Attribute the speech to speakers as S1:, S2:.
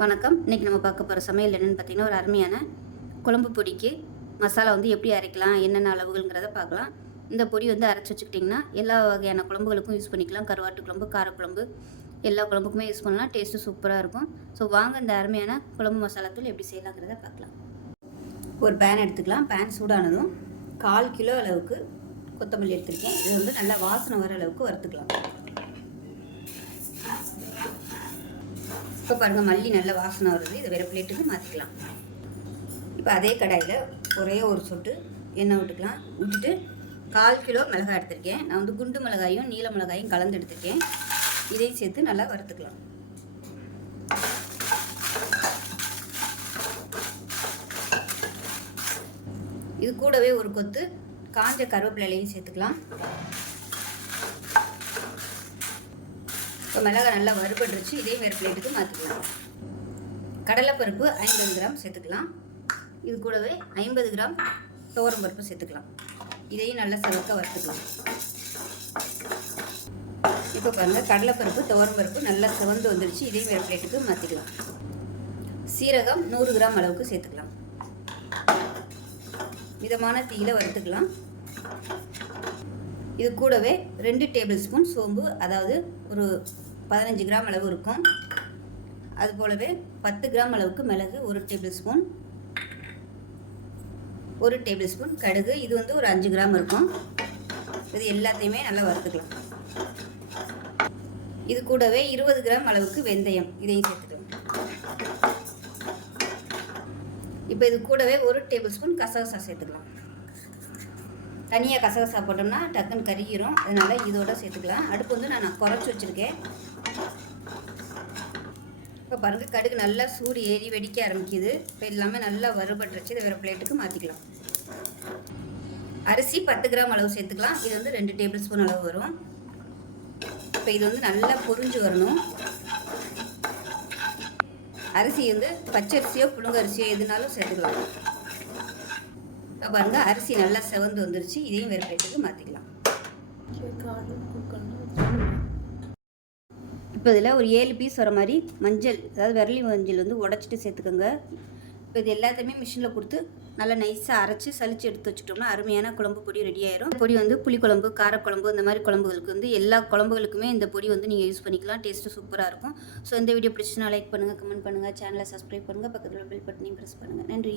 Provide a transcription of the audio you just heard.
S1: வணக்கம். இன்றைக்கி நம்ம பார்க்க போகிற சமையல் என்னென்னு பார்த்தீங்கன்னா ஒரு அருமையான குழம்பு பொடிக்கு மசாலா வந்து எப்படி அரைக்கலாம் என்னென்ன அளவுகள்ங்கிறத பார்க்கலாம். இந்த பொடி வந்து அரைச்சி வச்சுக்கிட்டிங்கன்னா எல்லா வகையான குழம்புகளுக்கும் யூஸ் பண்ணிக்கலாம். கருவாட்டு குழம்பு காரக்குழம்பு எல்லா குழம்புக்குமே யூஸ் பண்ணலாம். டேஸ்ட்டு சூப்பராக இருக்கும். ஸோ வாங்க இந்த அருமையான குழம்பு மசாலா தூள் எப்படி செய்யலாங்கிறத பார்க்கலாம். ஒரு பேன் எடுத்துக்கலாம். பேன் சூடானதும் கால் கிலோ அளவுக்கு கொத்தமல்லி எடுத்துருக்கேன். இது வந்து நல்லா வாசனை வர அளவுக்கு வறுத்துக்கலாம். இப்போ பாருங்கள் மல்லி நல்ல வாசனை வருது. இதை வேறு பிளேட்டுக்கு மாற்றிக்கலாம் இப்போ அதே கடாயில் ஒரே ஒரு சொட்டு எண்ணெய் விட்டுக்கலாம். விட்டுட்டு கால் கிலோ மிளகாய் எடுத்திருக்கேன். நான் வந்து குண்டு மிளகாயும் நீல மிளகாயும் கலந்து எடுத்திருக்கேன். இதையும் சேர்த்து நல்லா வறுத்துக்கலாம். இது கூடவே ஒரு கொத்து காஞ்ச கருவேப்பிலையும் சேர்த்துக்கலாம். இப்போ மிளகாய் நல்லா வறுபட்டுருச்சு. இதே வேறு பிளேட்டுக்கு மாற்றிக்கலாம் கடலைப்பருப்பு ஐம்பது கிராம் சேர்த்துக்கலாம். இது கூடவே ஐம்பது கிராம் துவரம் பருப்பு சேர்த்துக்கலாம். இதையும் நல்லா செவக்க வறுத்துக்கலாம். இப்போ பாருங்கள் கடலைப்பருப்பு துவரம் பருப்பு நல்லா சிவந்து வந்துடுச்சு இதையும் வேறு பிளேட்டுக்கு மாற்றிக்கலாம் சீரகம் நூறு கிராம் அளவுக்கு சேர்த்துக்கலாம். மிதமான தீயில வறுத்துக்கலாம். இது கூடவே ரெண்டு டேபிள் ஸ்பூன் சோம்பு அதாவது ஒரு பதினஞ்சு கிராம் அளவு இருக்கும். அது போலவே பத்து கிராம் அளவுக்கு மிளகு ஒரு டேபிள் ஸ்பூன். ஒரு டேபிள் ஸ்பூன் கடுகு. இது வந்து ஒரு அஞ்சு கிராம் இருக்கும். இது எல்லாத்தையுமே நல்லா வறுத்துக்கலாம். இது கூடவே இருபது கிராம் அளவுக்கு வெந்தயம். இதையும் சேர்த்துக்கலாம். இப்போ இது கூடவே ஒரு டேபிள் ஸ்பூன் கசகசா சேர்த்துக்கலாம். தனியாக கசகசா போட்டோம்னா டக்குன்னு கருகிரும். அதனால் இதோட சேர்த்துக்கலாம். அடுப்பு வந்து நான் குறைச்சி வச்சுருக்கேன். இப்போ பாருங்கள் கடுகு நல்லா சூடு ஏறி வெடிக்க ஆரம்பிக்குது. இப்போ எல்லாமே நல்லா வறுபட்டுருச்சு. இதை வேறு பிளேட்டுக்கு மாற்றிக்கலாம். அரிசி பத்து கிராம் அளவு சேர்த்துக்கலாம். இது வந்து ரெண்டு டேபிள் ஸ்பூன் அளவு வரும். இப்போ இது வந்து நல்லா பொரிஞ்சு வரணும். அரிசி வந்து பச்சரிசியோ புழுங்கரிசியோ எதுனாலும் சேர்த்துக்கலாம். இப்போ பாருங்கள் அரிசி நல்லா செவந்து வந்துருச்சு. இதையும் வேறு பிளேட்டுக்கு மாற்றிக்கலாம். இப்போ இதில் ஒரு ஏழு பீஸ் வர மாதிரி மஞ்சள் அதாவது விரலி மஞ்சள் வந்து உடச்சிட்டு சேர்த்துக்கோங்க. இப்போ இது எல்லாத்தையுமே மிஷினில் கொடுத்து நல்லா நைஸாக அரைச்சி சலிச்சு எடுத்து வச்சுட்டோம்னா அருமையான குழம்பு பொடி ரெடி ஆயிரும். பொடி வந்து புளிக்குழம்பு காரக்குழம்பு இந்த மாதிரி குழம்புகளுக்கு வந்து எல்லா குழம்புகளுக்குமே இந்த பொடி வந்து நீங்கள் யூஸ் பண்ணிக்கலாம். டேஸ்ட்டு சூப்பராக இருக்கும். ஸோ இந்த வீடியோ பிடிச்சினா லைக் பண்ணுங்கள் கமெண்ட் பண்ணுங்கள் சேனலை சப்ஸ்கிரைப் பண்ணுங்கள் பக்கத்தில் பெல் பட்டனையும் ப்ரெஸ் பண்ணுங்கள் நன்றி.